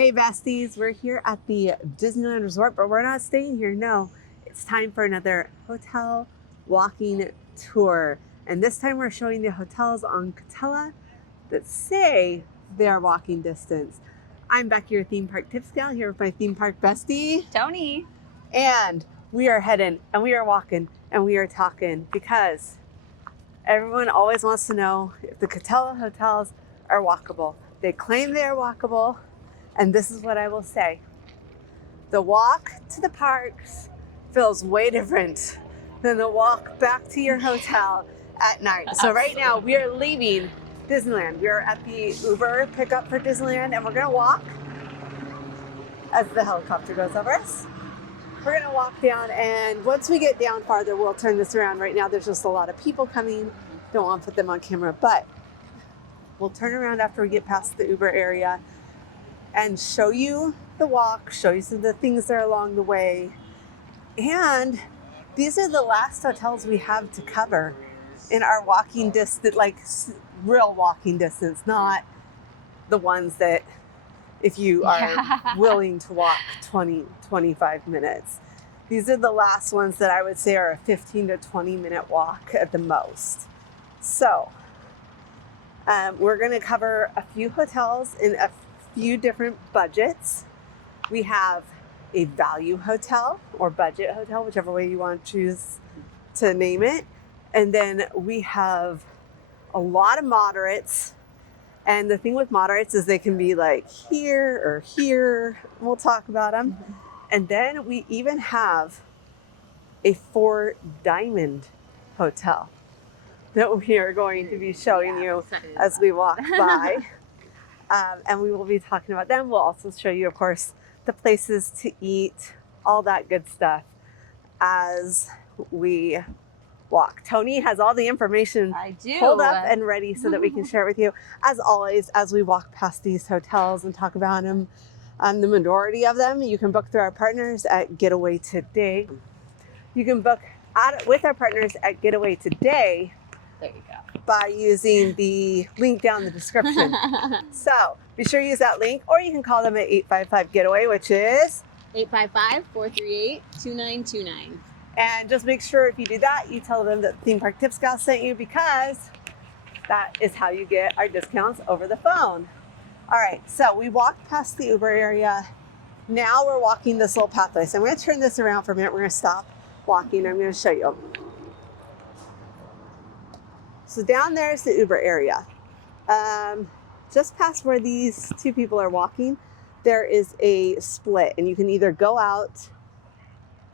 Hey besties, we're here at the Disneyland Resort, but we're not staying here, no. It's time for another hotel walking tour. And this time we're showing the hotels on Katella that say they are walking distance. I'm Becky, your theme park tips gal, here with my theme park bestie, Tony. And we are heading and we are walking and we are talking because everyone always wants to know if the Katella hotels are walkable. They claim they are walkable. And this is what I will say. The walk to the parks feels way different than the walk back to your hotel at night. So right now we are leaving Disneyland. We are at the Uber pickup for Disneyland and we're gonna walk as the helicopter goes over us. We're gonna walk down, and once we get down farther, we'll turn this around. Right now there's just a lot of people coming. Don't want to put them on camera, but we'll turn around after we get past the Uber area and show you the walk, show you some of the things that are along the way. And these are the last hotels we have to cover in our walking distance, like real walking distance, not the ones that if you are willing to walk 20, 25 minutes. These are the last ones that I would say are a 15 to 20 minute walk at the most. So we're gonna cover a few hotels in a few different budgets. We have a value hotel or budget hotel, whichever way you want to choose to name it. And then we have a lot of moderates. And the thing with moderates is they can be like here or here. We'll talk about them. And then we even have a 4-diamond hotel that we are going to be showing you as we walk by. And we will be talking about them. We'll also show you, of course, the places to eat, all that good stuff as we walk. Tony has all the information pulled up and ready so that we can share it with you. As always, as we walk past these hotels and talk about them, the majority of them, you can book through our partners at Getaway Today. You can book with our partners at Getaway Today. There you go. By using the link down in the description. So be sure to use that link, or you can call them at 855-GETAWAY, which is 855-438-2929. And just make sure if you do that, you tell them that Theme Park Tips Gal sent you, because that is how you get our discounts over the phone. All right, so we walked past the Uber area. Now we're walking this little pathway. So I'm going to turn this around for a minute. We're going to stop walking. I'm going to show you. So down there is the Uber area. Just past where these two people are walking, there is a split, and you can either go out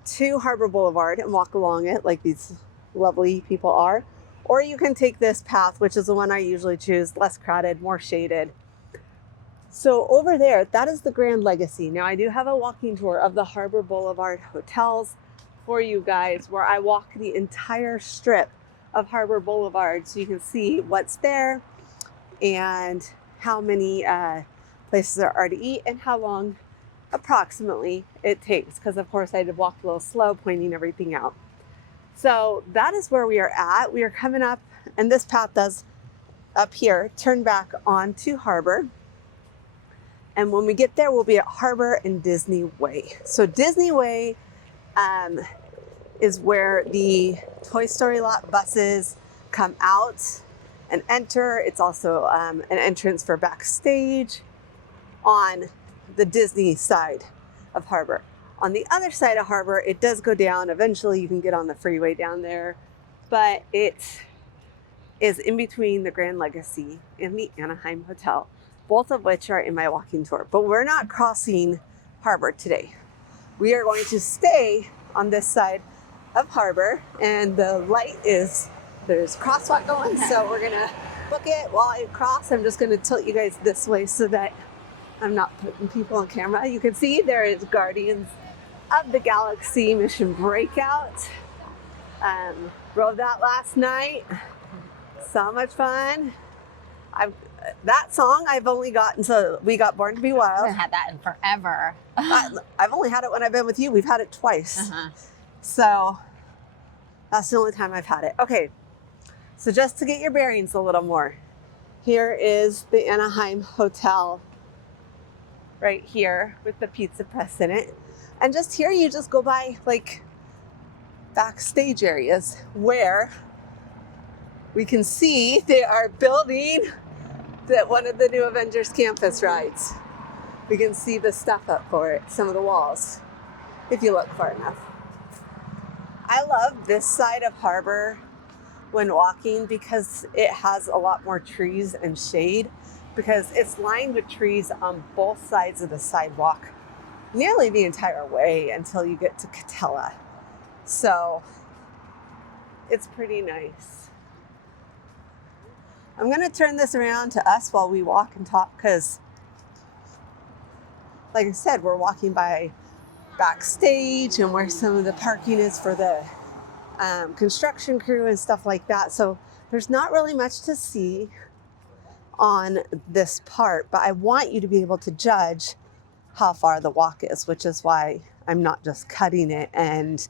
to Harbor Boulevard and walk along it like these lovely people are, or you can take this path, which is the one I usually choose, less crowded, more shaded. So over there, that is the Grand Legacy. Now I do have a walking tour of the Harbor Boulevard hotels for you guys, where I walk the entire strip of Harbor Boulevard so you can see what's there and how many places there are to eat and how long approximately it takes, because of course I had to walk a little slow pointing everything out. So that is where we are at. We are coming up, and this path does up here turn back onto Harbor, and when we get there we'll be at Harbor and Disney Way. So Disney Way is where the Toy Story lot buses come out and enter. It's also an entrance for backstage on the Disney side of Harbor. On the other side of Harbor, it does go down. Eventually you can get on the freeway down there, but it is in between the Grand Legacy and the Anaheim Hotel, both of which are in my walking tour. But we're not crossing Harbor today. We are going to stay on this side of Harbor, and the light is, there's crosswalk going, so we're gonna book it. While I cross, I'm just gonna tilt you guys this way so that I'm not putting people on camera. You can see there is Guardians of the Galaxy Mission Breakout. Rode that last night. So much fun. That song I've only gotten, so We Got Born to Be Wild. I haven't had that in forever. I've only had it when I've been with you. We've had it twice. So that's the only time I've had it. Okay, so just to get your bearings a little more, here is the Anaheim Hotel right here with the pizza press in it. And just here, you just go by like backstage areas where we can see they are building one of the new Avengers campus rides. We can see the stuff up for it, some of the walls, if you look far enough. I love this side of Harbor when walking because it has a lot more trees and shade, because it's lined with trees on both sides of the sidewalk nearly the entire way until you get to Katella. So it's pretty nice. I'm going to turn this around to us while we walk and talk, because like I said, we're walking by backstage and where some of the parking is for the construction crew and stuff like that. So there's not really much to see on this part, but I want you to be able to judge how far the walk is, which is why I'm not just cutting it and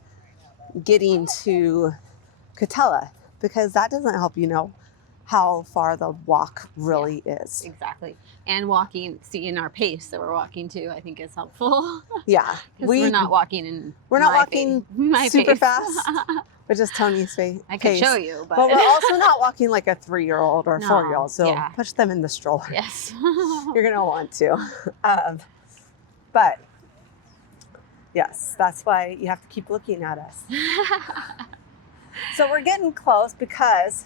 getting to Katella, because that doesn't help you know how far the walk really is. Exactly. And walking, seeing our pace that we're walking to, I think is helpful. Yeah. We're not walking in We're not my walking my super pace. fast, which is Tony's pace. I could show you, but we're also not walking like a 3-year-old or a No, 4-year-old. So yeah. push them in the stroller. Yes. You're going to want to. But yes, that's why you have to keep looking at us. So we're getting close because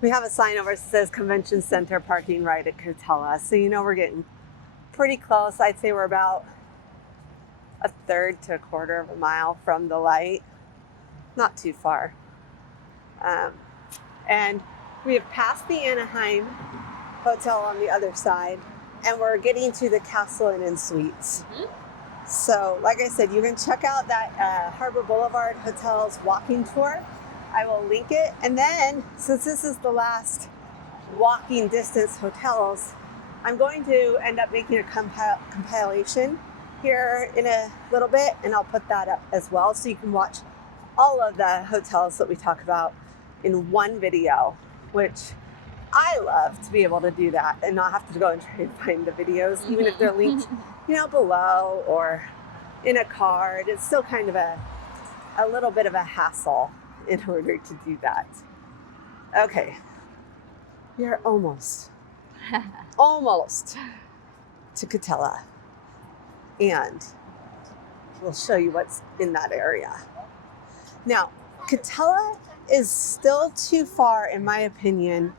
we have a sign over that says Convention Center parking right at Katella. So you know we're getting pretty close. I'd say we're about a third to a quarter of a mile from the light. Not too far. And we have passed the Anaheim Hotel on the other side, and we're getting to the Castle Inn and Suites. Mm-hmm. So like I said, you can check out that Harbor Boulevard Hotels walking tour. I will link it. And then, since this is the last walking distance hotels, I'm going to end up making a compilation here in a little bit, and I'll put that up as well so you can watch all of the hotels that we talk about in one video, which I love to be able to do that and not have to go and try and find the videos, even if they're linked, below or in a card. It's still kind of a little bit of a hassle in order to do that. Okay, we are almost to Katella, and we'll show you what's in that area. Now, Katella is still too far, in my opinion,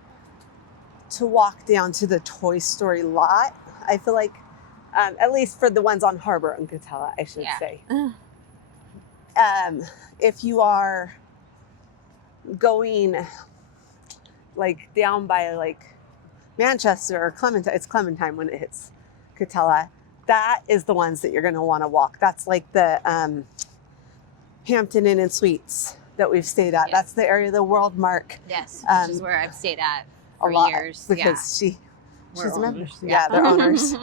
to walk down to the Toy Story lot. I feel like, at least for the ones on Harbor and Katella, I should say. If you are going like down by like Manchester or Clementine, it's Clementine when it hits Katella, that is the ones that you're going to want to walk. That's like the Hampton Inn and Suites that we've stayed at. Yes. That's the area of the World Mark. Yes, which is where I've stayed at for a lot, years. Because she's a member. Yeah, they're owners.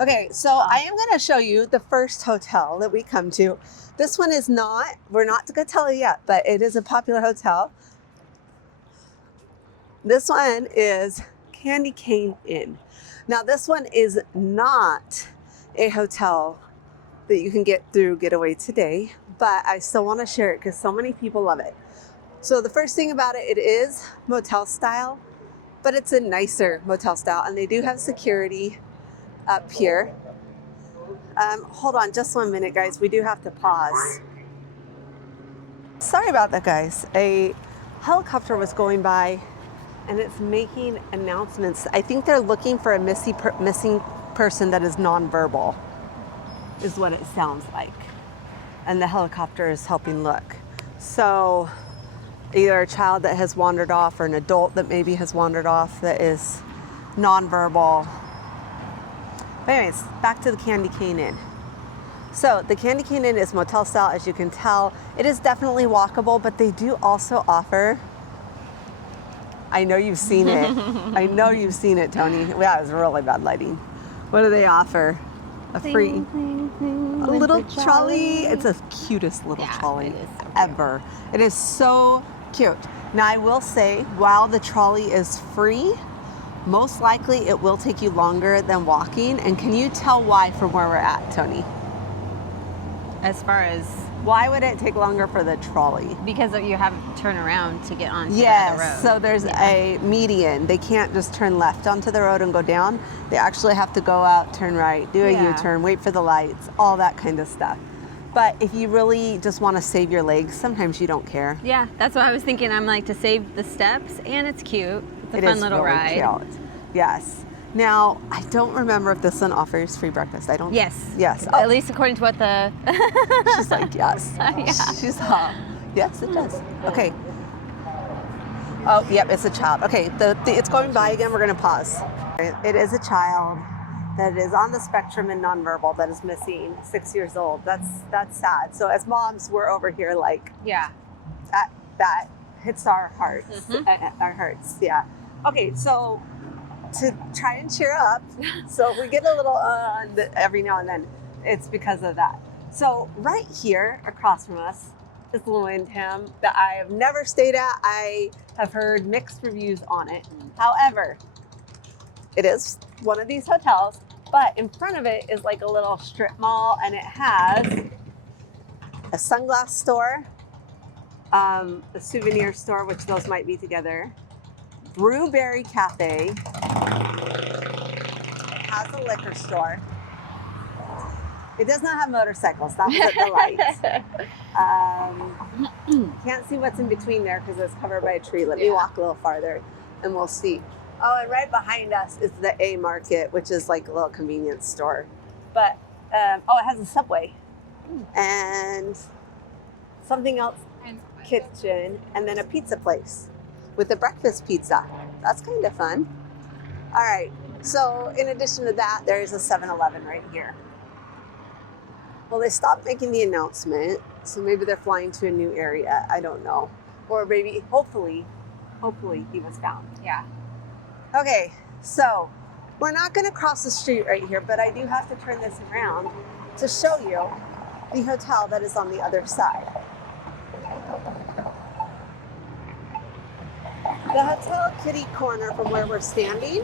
Okay, so I am going to show you the first hotel that we come to. This one is not, we're not to Katella yet, but it is a popular hotel. This one is Candy Cane Inn. Now, this one is not a hotel that you can get through Getaway Today, but I still want to share it because so many people love it. So the first thing about it, it is motel style, but it's a nicer motel style, and they do have security up here. Hold on just 1 minute, guys. We do have to pause. Sorry about that, guys. A helicopter was going by and it's making announcements. I think they're looking for a missing person that is nonverbal, is what it sounds like. And the helicopter is helping look. So either a child that has wandered off or an adult that maybe has wandered off that is nonverbal. But anyways, back to the Candy Cane Inn. So the Candy Cane Inn is motel style, as you can tell. It is definitely walkable, but they do also offer, I know you've seen it. I know you've seen it, Tony. That was really bad lighting. What do they offer? A free, a little trolley. It's the cutest little trolley it is so ever. It is so cute. Now I will say, while the trolley is free, most likely it will take you longer than walking. And can you tell why from where we're at, Tony? As far as Why would it take longer for the trolley? because you have to turn around to get onto the Yes, other road. so there's a median. They can't just turn left onto the road and go down. They actually have to go out, turn right, do a Yeah. U-turn, wait for the lights, all that kind of stuff. But if you really just want to save your legs, sometimes you don't care. Yeah, that's what I was thinking. I'm like, to save the steps, and it's cute. It's a It fun is little really ride. cute. Yes. Now, I don't remember if this one offers free breakfast. I don't. Yes. Yes. At least according to what the. She's like, yes. Yeah. She's, yes, it does. Okay. Oh, yep, it's a child. Okay, it's going by again. We're going to pause. It is a child that is on the spectrum and nonverbal that is missing, 6 years old. That's sad. So as moms, we're over here like, Yeah. that hits our hearts. Mhm. Our hearts, yeah. Okay, so to try and cheer up, so if we get a little every now and then, it's because of that. So right here across from us is the Wyndham that I have never stayed at. I have heard mixed reviews on it. However, it is one of these hotels, but in front of it is like a little strip mall, and it has a sunglass store, a souvenir store, which those might be together, Brewberry Cafe, has a liquor store. It does not have motorcycles. That's at the lights. Can't see what's in between there because it's covered by a tree. Let me walk a little farther and we'll see. Oh, and right behind us is the A Market, which is like a little convenience store. But, it has a Subway and something else, kitchen, and then a pizza place with a breakfast pizza. That's kind of fun. All right, so in addition to that, there's a 7-Eleven right here. Well, they stopped making the announcement, so maybe they're flying to a new area. I don't know. Or maybe, hopefully he was found. Yeah. Okay, so we're not going to cross the street right here, but I do have to turn this around to show you the hotel that is on the other side. The hotel kitty corner from where we're standing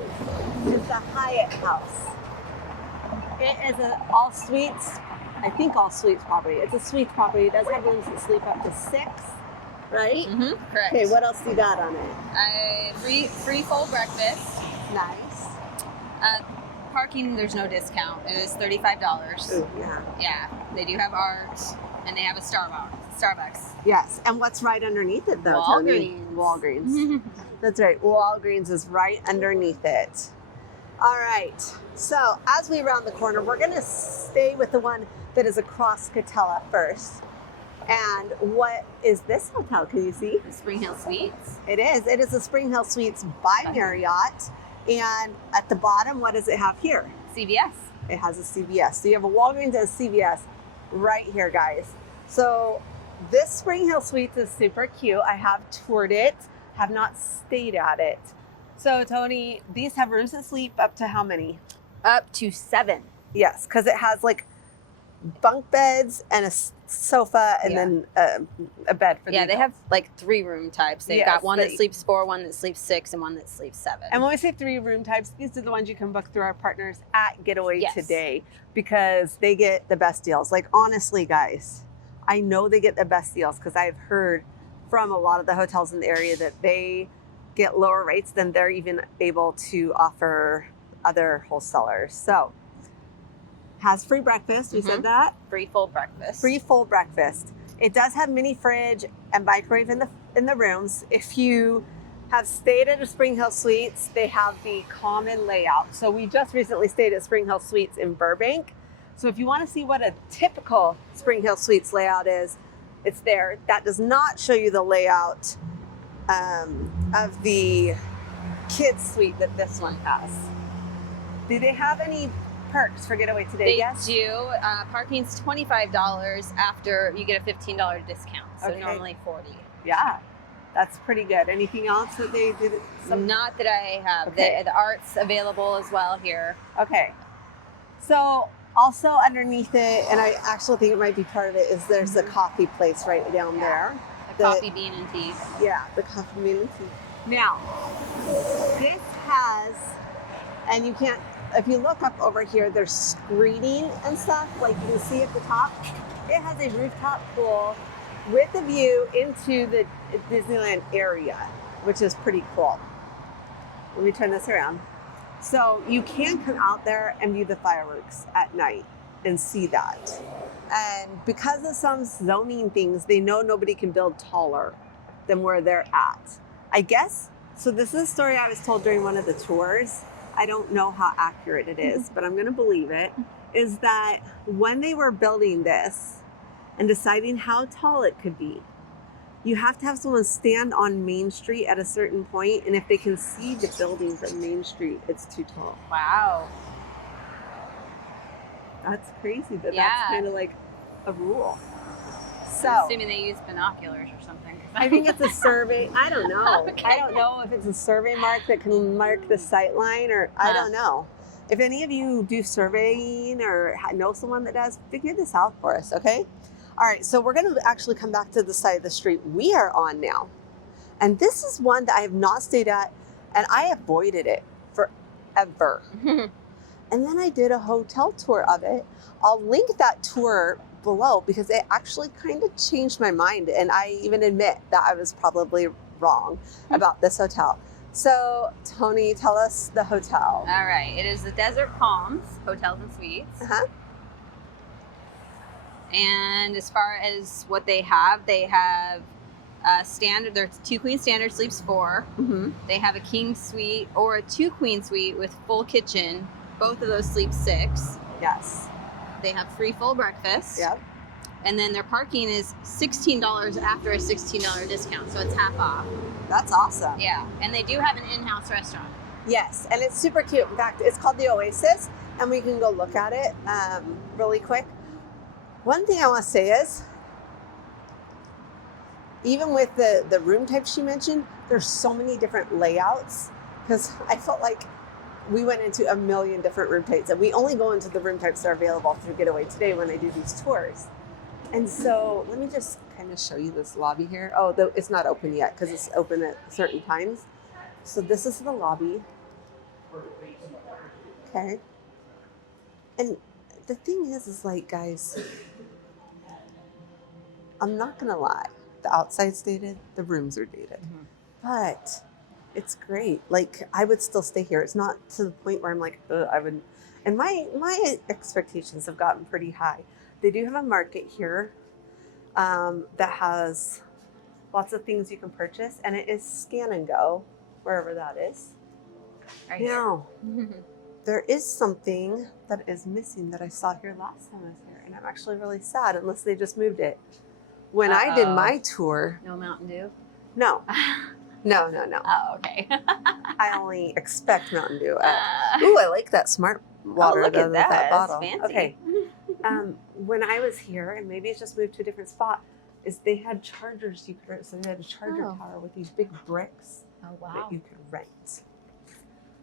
is the Hyatt house. It is an all suites, I think all suites property. It's a suites property. It does have rooms that sleep up to 6, right? Mm-hmm. Correct. Okay, what else you got on it? Free full breakfast. Nice. Parking, there's no discount. It is $35. Ooh, yeah. Yeah, they do have art, and they have a Starbucks. Yes, and what's right underneath it though, Tony? Walgreens. That's right, Walgreens is right underneath it. All right, so as we round the corner, we're gonna stay with the one that is across Katella first. And what is this hotel, can you see? Springhill Suites. It is the Springhill Suites by Marriott. And at the bottom, what does it have here? CVS. It has a CVS. So you have a Walgreens and a CVS right here, guys. So this Springhill Suites is super cute. I have toured it, have not stayed at it. So Tony, these have rooms that sleep up to how many? Up to 7. Yes, because it has like bunk beds and a sofa and then a bed for the they adults. have like 3 room types. They've Yes, got one that they- sleeps 4, one that sleeps 6, and one that sleeps 7. And when we say 3 room types, these are the ones you can book through our partners at Getaway Yes. Today because they get the best deals. Like honestly, guys, I know they get the best deals because I've heard from a lot of the hotels in the area that they get lower rates than they're even able to offer other wholesalers. So has free breakfast. We said that. Free full breakfast. Free full breakfast. It does have mini fridge and microwave in the rooms. If you have stayed at a Springhill Suites, they have the common layout. So we just recently stayed at Springhill Suites in Burbank. So if you want to see what a typical Springhill Suites layout is, it's there. That does not show you the layout of the kids suite that this one has. Do they have any perks for Getaway Today? They Yes. do. Parking's $25 after you get a $15 discount. So Okay. normally 40. Yeah, that's pretty good. Anything else that they did? Not that I have. Okay. The art's available as well here. Okay. So also underneath it, and I actually think it might be part of it, is there's a coffee place right down there. The coffee bean and tea. Yeah, the coffee bean and tea. Now, this has, and you can't, if you look up over here, there's screening and stuff, like you can see at the top. It has a rooftop pool with a view into the Disneyland area, which is pretty cool. Let me turn this around. So you can come out there and view the fireworks at night and see that. And because of some zoning things, they know nobody can build taller than where they're at. I guess, so this is a story I was told during one of the tours. I don't know how accurate it is, but I'm gonna believe it, is that when they were building this and deciding how tall it could be, you have to have someone stand on Main Street at a certain point, and if they can see the building from Main Street, it's too tall. Wow. That's crazy, but Yeah. that's kind of like a rule. So, I'm assuming they use binoculars or something. I think it's a survey. I don't know. Okay. I don't know if it's a survey mark that can mark the sight line, or I don't know. If any of you do surveying or know someone that does, figure this out for us, okay? All right, so we're going to actually come back to the side of the street we are on now. And this is one that I have not stayed at, and I avoided it forever. And then I did a hotel tour of it. I'll link that tour below because it actually kind of changed my mind, and I even admit that I was probably wrong about this hotel. So Tony, tell us the hotel. All right, it is the Desert Palms Hotels and Suites. Uh-huh. And as far as what they have standard, there's 2 queen standard, sleeps 4. Mm-hmm. They have a king suite or a 2 queen suite with full kitchen. Both of those sleep 6. Yes. They have free full breakfast. Yep. And then their parking is $16 after a $16 discount, so it's half off. That's awesome. Yeah, and they do have an in-house restaurant. Yes, and it's super cute. In fact, it's called the Oasis, and we can go look at it really quick. One thing I want to say is, even with the room types she mentioned, there's so many different layouts, because I felt like we went into a million different room types, and we only go into the room types that are available through Getaway Today when I do these tours. And so let me just kind of show you this lobby here. Oh, it's not open yet because it's open at certain times. So this is the lobby. Okay. And the thing is like, guys, I'm not going to lie. The outside's dated, the rooms are dated. Mm-hmm. But it's great. Like, I would still stay here. It's not to the point where I'm like, I would. And my expectations have gotten pretty high. They do have a market here that has lots of things you can purchase, and it is scan and go, wherever that is. Right now, there is something that is missing that I saw here last time I was here, and I'm actually really sad unless they just moved it. When I did my tour. No Mountain Dew? No. No. Oh, okay. I only expect Mountain Dew. Ooh, I like that smart water. Oh, look at that. Bottle. Fancy. Okay. When I was here, and maybe it's just moved to a different spot, is they had chargers you could rent. So they had a charger tower with these big bricks that you could rent.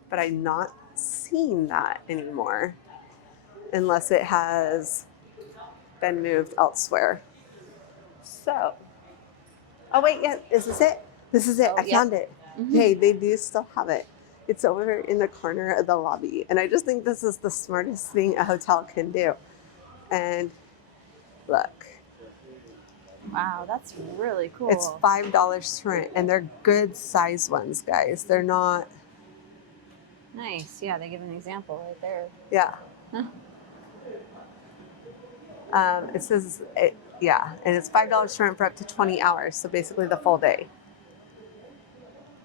But I'm not seeing that anymore unless it has been moved elsewhere. So, oh wait, yeah, is this it? This is it. I found it. Mm-hmm. Hey, they do still have it. It's over in the corner of the lobby. And I just think this is the smartest thing a hotel can do. And look. Wow, that's really cool. It's $5 to rent, and they're good size ones, guys. They're not. Nice. Yeah, they give an example right there. Yeah. Huh. It says, and it's $5 to rent for up to 20 hours. So basically the full day.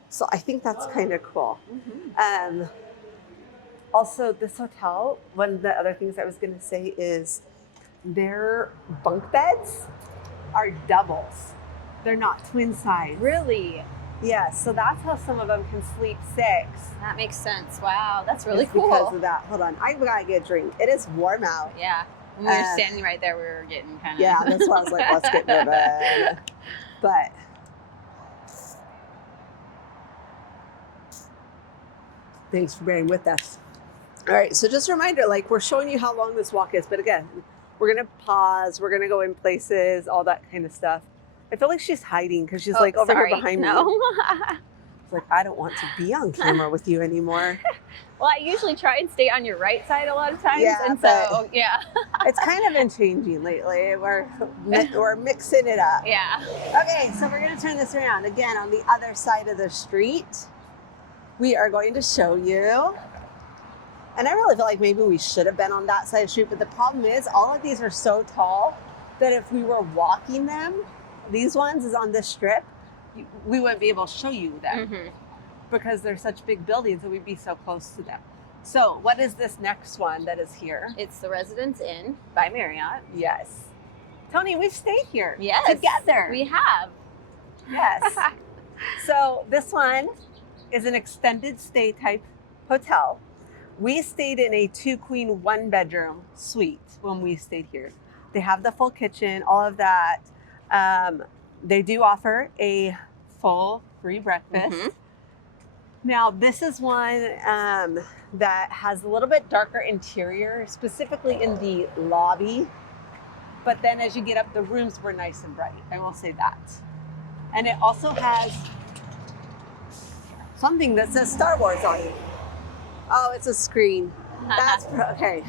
So I think that's kind of cool. Mm-hmm. Also, this hotel, one of the other things I was going to say is their bunk beds are doubles. They're not twin size. Really? Yeah, so that's how some of them can sleep 6. That makes sense. Wow, that's really It's cool. Because of that. Hold on, I gotta get a drink. It is warm out. Yeah, when we were standing right there, we were getting kind of. Yeah, that's why I was like, let's get moving. But thanks for bearing with us. All right, so just a reminder, like we're showing you how long this walk is, but again, we're gonna pause, we're gonna go in places, all that kind of stuff. I feel like she's hiding because she's like over here behind me. It's like, I don't want to be on camera with you anymore. Well, I usually try and stay on your right side a lot of times. Yeah, and but so, yeah. It's kind of been changing lately. We're mixing it up. Yeah. Okay, so we're going to turn this around. Again, on the other side of the street, we are going to show you. And I really feel like maybe we should have been on that side of the street, but the problem is all of these are so tall that if we were walking them, these ones is on this strip, we wouldn't be able to show you them. Mm-hmm. Because they're such big buildings and we'd be so close to them. So what is this next one that is here? It's the Residence Inn by Marriott. Yes. Tony, we've stayed here. Yes. Together. We have. Yes. So this one is an extended stay type hotel. We stayed in a 2-queen, 1-bedroom suite when we stayed here. They have the full kitchen, all of that. They do offer a full free breakfast. Mm-hmm. Now, this is one that has a little bit darker interior, specifically in the lobby. But then as you get up, the rooms were nice and bright. I will say that. And it also has something that says Star Wars on it. Oh, it's a screen. That's okay.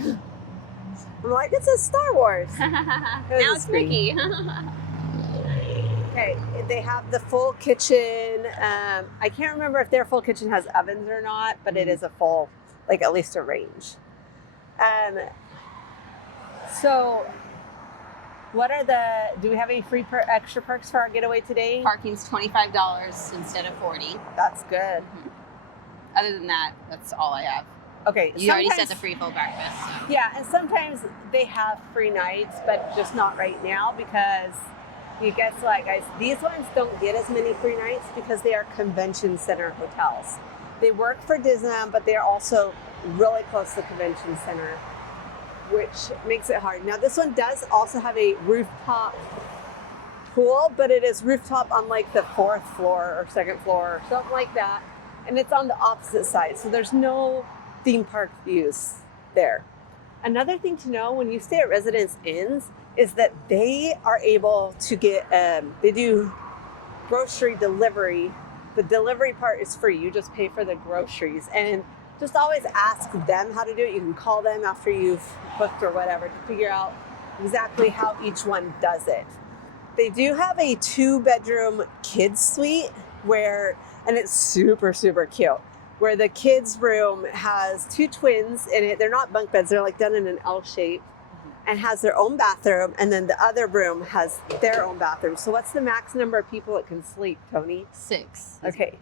I'm like, it says Star Wars. Now it's Mickey. Okay, they have the full kitchen. I can't remember if their full kitchen has ovens or not, but it is a full, like at least a range. So what are do we have any free extra perks for our getaway today? Parking's $25 instead of $40. That's good. Mm-hmm. Other than that, that's all I have. Okay. You already said the free full breakfast. So. Yeah, and sometimes they have free nights, but just not right now because you guess what, guys? These ones don't get as many free nights because they are convention center hotels. They work for Disneyland, but they are also really close to the convention center, which makes it hard. Now, this one does also have a rooftop pool, but it is rooftop on like the 4th floor or 2nd floor or something like that. And it's on the opposite side, so there's no theme park views there. Another thing to know when you stay at Residence Inns is that they are able to get, they do grocery delivery. The delivery part is free. You just pay for the groceries. And just always ask them how to do it. You can call them after you've booked or whatever to figure out exactly how each one does it. They do have a 2-bedroom kids suite and it's super, super cute, where the kids' room has 2 twins in it. They're not bunk beds. They're like done in an L shape and has their own bathroom. And then the other room has their own bathroom. So what's the max number of people that can sleep, Tony? 6. Okay.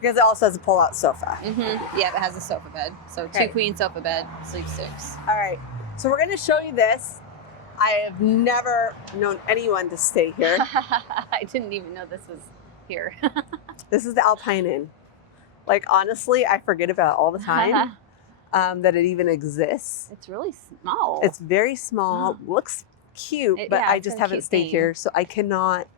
Because it also has a pull-out sofa. Mm-hmm. Yeah, it has a sofa bed. So Okay. 2-queen sofa bed, sleep 6. All right. So we're going to show you this. I have never known anyone to stay here. I didn't even know this was here. This is the Alpine Inn. Like, honestly, I forget about it all the time that it even exists. It's really small. It's very small, looks cute, but yeah, I it's just got a haven't cute stayed theme. here, so I cannot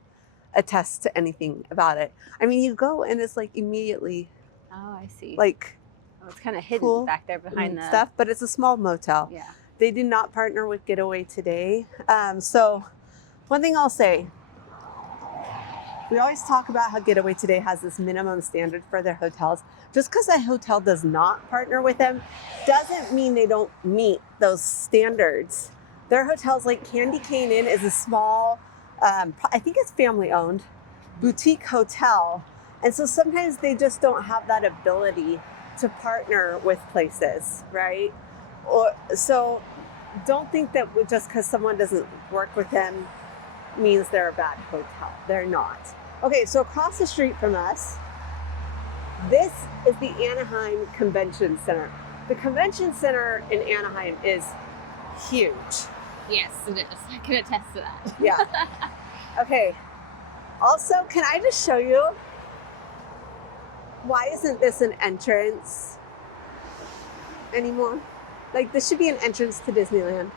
attest to anything about it. I mean, you go and it's like immediately Oh, I see. like Oh, it's kind of hidden pool back there behind and the stuff, but it's a small motel. Yeah. They did not partner with Getaway today. So one thing I'll say, we always talk about how Getaway today has this minimum standard for their hotels. Just because a hotel does not partner with them doesn't mean they don't meet those standards. Their hotels, like Candy Cane Inn, is a small, I think it's family owned, boutique hotel. And so sometimes they just don't have that ability to partner with places, right? So don't think that just because someone doesn't work with them means they're a bad hotel. They're not. Okay, so across the street from us, this is the Anaheim Convention Center. The convention center in Anaheim is huge. Yes, it is. I can attest to that. Yeah. Okay. Also, can I just show you, why isn't this an entrance anymore? Like, this should be an entrance to Disneyland.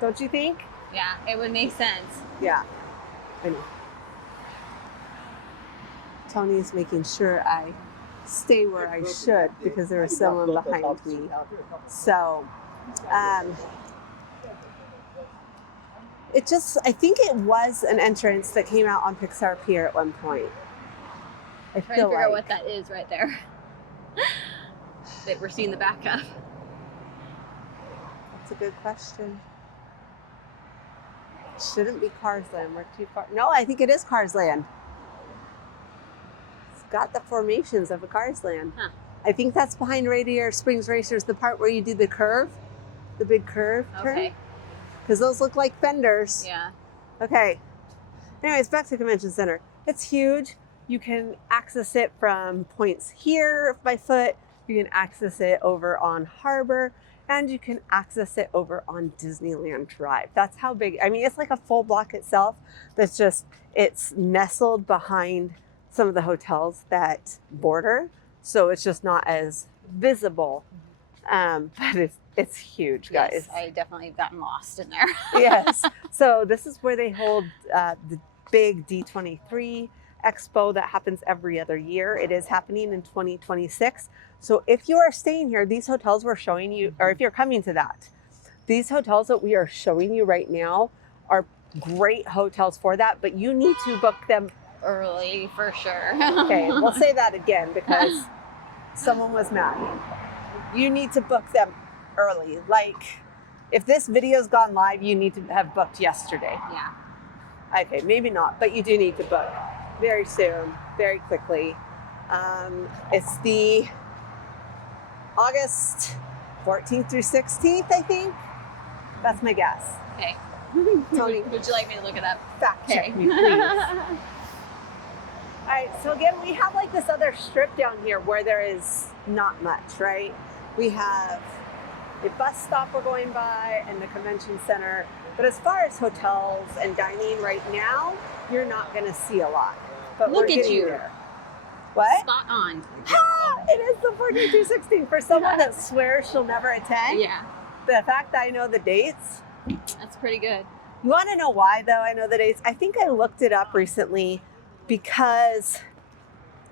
Don't you think? Yeah, it would make sense. Yeah, I know. Tony's making sure I stay where I should because there was someone behind me. So, I think it was an entrance that came out on Pixar Pier at one point. I'm trying to figure out what that is right there. That we're seeing the back of. That's a good question. Shouldn't be Cars Land. We're too far. No, I think it is Cars Land. It's got the formations of a Cars Land. Huh. I think that's behind Radiator Springs Racers, the part where you do the curve, the big curve turn. Okay. Because those look like fenders. Yeah. Okay. Anyways, back to the convention center. It's huge. You can access it from points here by foot. You can access it over on Harbor, and you can access it over on Disneyland Drive. That's how big. I mean, it's like a full block itself. That's just, it's nestled behind some of the hotels that border, so it's just not as visible. But it's huge, guys. Yes, I definitely have gotten lost in there. Yes. So this is where they hold the big D23 Expo that happens every other year. It is happening in 2026. So if you are staying here, these hotels we're showing you, or if you're coming to that, these hotels that we are showing you right now are great hotels for that, but you need to book them early for sure. Okay, we'll say that again because someone was mad. You need to book them early. Like, if this video's gone live, you need to have booked yesterday. Yeah. Okay, maybe not, but you do need to book very soon, very quickly. It's the August 14th through 16th, I think. That's my guess. Okay. Tony, Would you like me to look it up? fact Okay. check me, please. All right, so again, we have like this other strip down here where there is not much, right? We have a bus stop we're going by and the convention center. But as far as hotels and dining right now, you're not going to see a lot. But Look we're at getting you. there. What? Spot on. Ah, it is the 4216. For someone that swears she'll never attend, Yeah. the fact that I know the dates. That's pretty good. You want to know why, though, I know the dates? I think I looked it up recently because...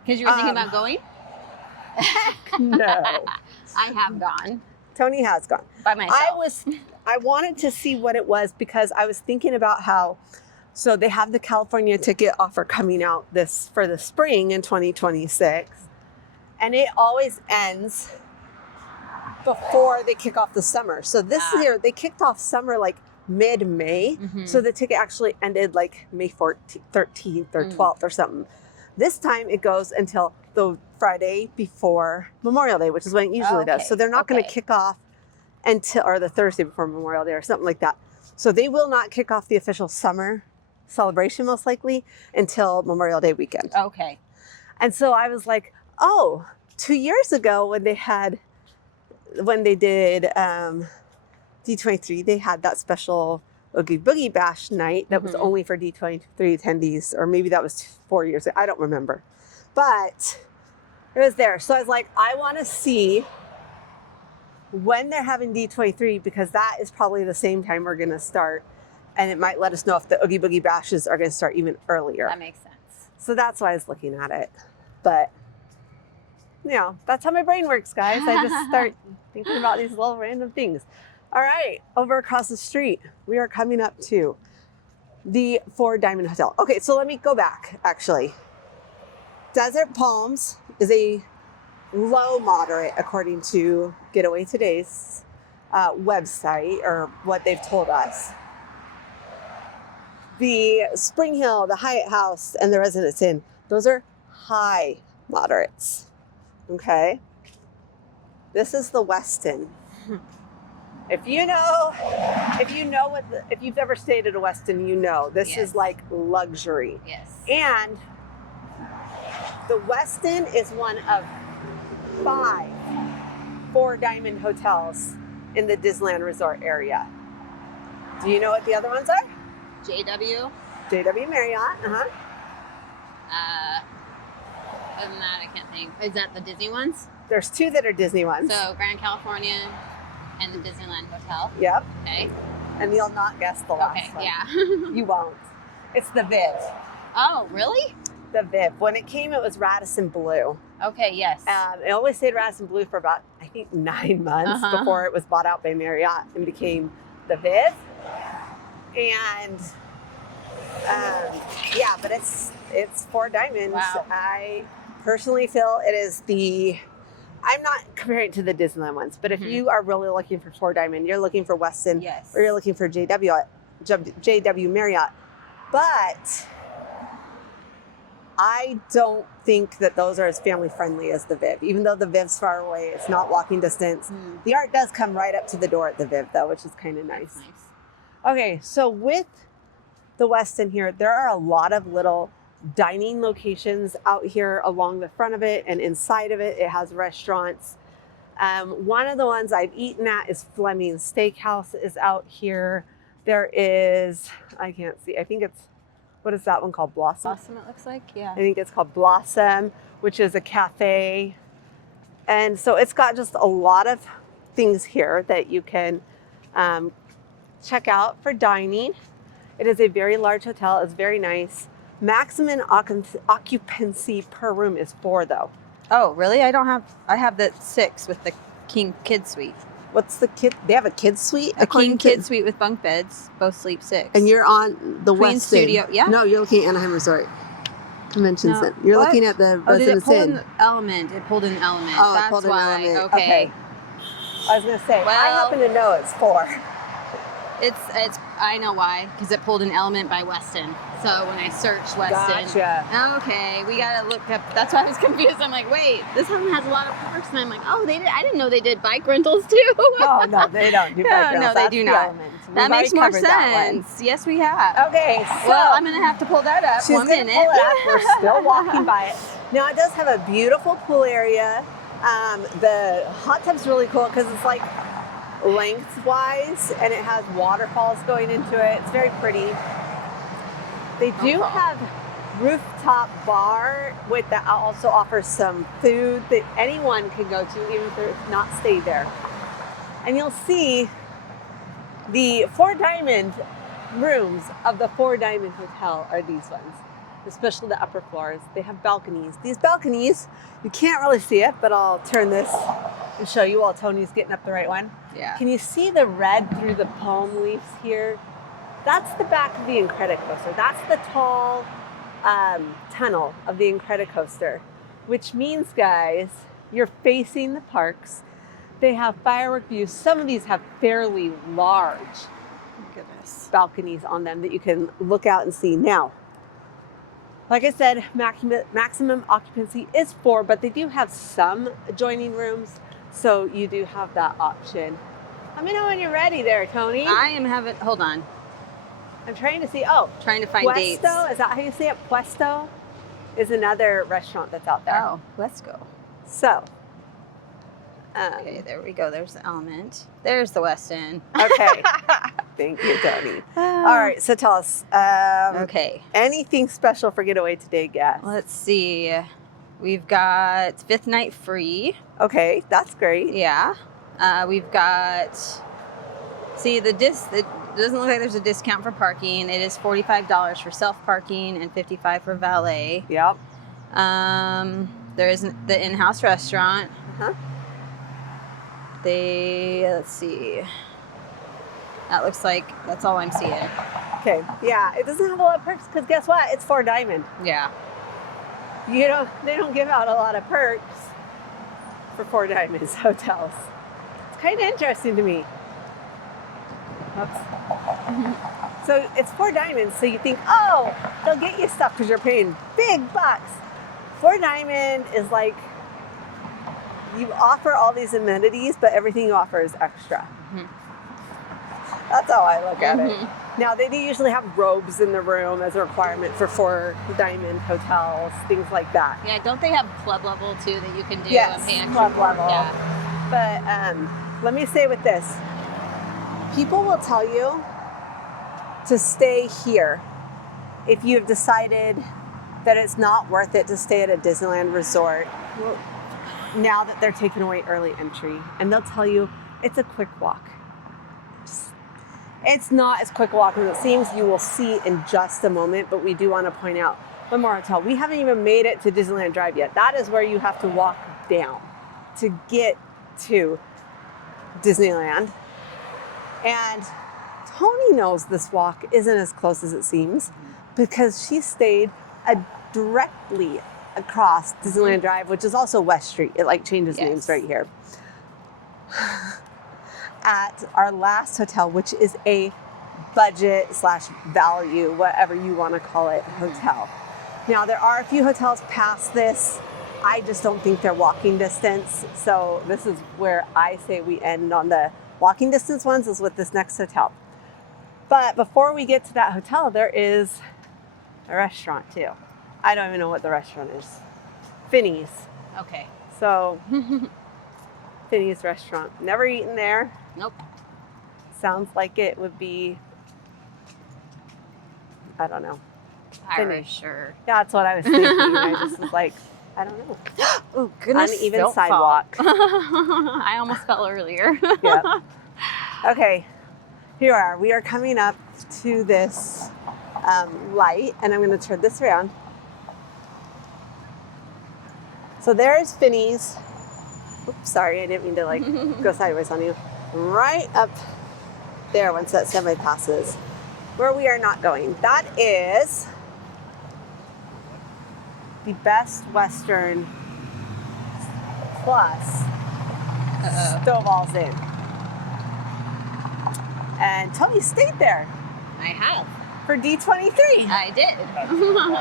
Because you were thinking about going? No. I have gone. Tony has gone. By myself. I wanted to see what it was because I was thinking about how, so they have the California ticket offer coming out for the spring in 2026, and it always ends before they kick off the summer. So this year they kicked off summer like mid-May, so the ticket actually ended like May 14th, 13th or 12th or something. This time it goes until the Friday before Memorial Day, which is when it usually does. So they're not going to kick off until, or the Thursday before Memorial Day or something like that. So they will not kick off the official summer celebration most likely until Memorial Day weekend. Okay. And so I was like, oh, 2 years ago when they did D23, they had that special Oogie Boogie Bash night that was only for D23 attendees, or maybe that was 4 years ago. I don't remember. But it was there. So I was like, I want to see when they're having D23 because that is probably the same time we're going to start. And it might let us know if the Oogie Boogie Bashes are going to start even earlier. That makes sense. So that's why I was looking at it. But, you know, that's how my brain works, guys. I just start thinking about these little random things. All right, over across the street, we are coming up to the Four Diamond Hotel. Okay, so let me go back, actually. Desert Palms is a low moderate, according to Getaway Today's website, or what they've told us. The Springhill, the Hyatt House, and the Residence Inn, those are high moderates, okay? This is the Westin. If you've ever stayed at a Westin, you know this is like luxury. Yes. And the Westin is one of 5 Four Diamond hotels in the Disneyland Resort area. Do you know what the other ones are? JW. JW Marriott. Other than that, I can't think. Is that the Disney ones? There's 2 that are Disney ones. So Grand California and the Disneyland Hotel. Yep. Okay. And you'll not guess the last Okay, one. yeah. You won't. It's the Viv. Oh, really? The Viv. When it came, it was Radisson Blue. Okay, yes. It always stayed Radisson Blue for about, I think, 9 months before it was bought out by Marriott and became the Viv. And yeah, but it's Four Diamonds. Wow. personally feel it is I'm not comparing it to the Disneyland ones, but if you are really looking for Four Diamond, you're looking for Westin, Yes. or you're looking for JW Marriott. But I don't think that those are as family friendly as the Viv. Even though the Viv's far away, it's not walking distance. The art does come right up to the door at the Viv, though, which is kind of nice. Okay, so with the Westin here, there are a lot of little dining locations out here along the front of it, and inside of it, it has restaurants. One of the ones I've eaten at is Fleming's Steakhouse is out here. There is, I can't see, I think it's, what is that one called? Blossom? Blossom, it looks like, yeah. I think it's called Blossom, which is a cafe. And so it's got just a lot of things here that you can check out for dining. It is a very large hotel. It's very nice. Maximum occupancy per room is 4, though. Oh, really? I have the 6 with the king kid suite. What's the kid? They have a kid suite? A king kid suite with bunk beds. Both sleep 6. And you're on the Queen Westin. Studio, yeah. No, you're looking at Anaheim Resort Convention Center. You're looking at the Residence Inn. It pulled in Element. Oh, That's it pulled in why. Element. Okay. I was going to say, I Well- happen to know it's 4. It's I know why, because it pulled an Element by Westin. So when I searched Westin, Gotcha. okay, we gotta look up. That's why I was confused. I'm like, wait, this one has a lot of parks, and I'm like, oh, they did. I didn't know they did bike rentals too. Oh no, they don't do bike rentals. No, they That's do the not. Element. That We've makes already more covered that one. sense. Yes, we have. Okay, so Well, I'm gonna have to pull that up. she's One gonna minute. pull it up. We're still walking by it. Now it does have a beautiful pool area. The hot tub's really cool because it's like lengthwise, and it has waterfalls going into it. It's very pretty. They do have rooftop bar that also offers some food that anyone can go to, even if they're not stayed there. And you'll see the Four Diamond rooms of the Four Diamond Hotel are these ones, especially the upper floors. They have balconies. These balconies, you can't really see it, but I'll turn this and show you while Tony's getting up the right one. Yeah. Can you see the red through the palm leaves here? That's the back of the Incredicoaster. That's the tall tunnel of the Incredicoaster, which means, guys, you're facing the parks. They have firework views. Some of these have fairly large balconies on them that you can look out and see. Now, like I said, maximum occupancy is 4, but they do have some adjoining rooms, so you do have that option. Let me know when you're ready there, Tony. I am having. Hold on. I'm trying to see. Oh, Trying to find dates. Puesto, is that how you say it? Puesto is another restaurant that's out there. Oh, let's go. So, Okay, there we go. There's the Element. There's the Westin. okay. Thank you, Tony. All right, so tell us. Okay. Anything special for Getaway Today guests? Let's see. We've got 5th night free. Okay, that's great. Yeah. We've got. See, it doesn't look like there's a discount for parking. It is $45 for self-parking and $55 for valet. Yep. There is the in-house restaurant. Uh-huh. Let's see. That looks like that's all I'm seeing. Okay. Yeah, it doesn't have a lot of perks because guess what? It's Four Diamond. Yeah. They don't give out a lot of perks for Four Diamonds hotels. It's kind of interesting to me. Oops. So it's Four Diamonds, so you think, oh, they'll get you stuff because you're paying big bucks. Four Diamond is like, you offer all these amenities, but everything you offer is extra. That's how I look at it. Now, they do usually have robes in the room as a requirement for Four Diamond hotels, things like that. Yeah, don't they have club level too that you can do? Yes, and pay extra club for? level. Yeah. But let me say with this, people will tell you to stay here if you've decided that it's not worth it to stay at a Disneyland resort now that they're taking away early entry. And they'll tell you it's a quick walk. It's not as quick a walk as it seems. You will see in just a moment, but we do want to point out the Hotel. We haven't even made it to Disneyland Drive yet. That is where you have to walk down to get to Disneyland. And Tony knows this walk isn't as close as it seems because she stayed directly across Disneyland Drive, which is also West Street. It like changes names right here. At our last hotel, which is a budget / value, whatever you want to call it, hotel. Now, there are a few hotels past this. I just don't think they're walking distance. So this is where I say we end on the walking distance ones, is with this next hotel. But before we get to that hotel, there is a restaurant too. I don't even know what the restaurant is. Finney's. Okay. So, Finney's restaurant. Never eaten there. Nope. Sounds like it would be, I don't know. Irish or... Yeah, that's what I was thinking. I just was like, I don't know. Oh, goodness. Uneven don't sidewalk. fall. I almost fell earlier. Yeah. Okay, here we are. We are coming up to this light, and I'm going to turn this around. So there's Finney's. Oops, sorry, I didn't mean to like go sideways on you. Right up there once that semi passes. Where we are not going. That is the Best Western plus Stovall's Inn. And Tony stayed there I have. for D23. I did.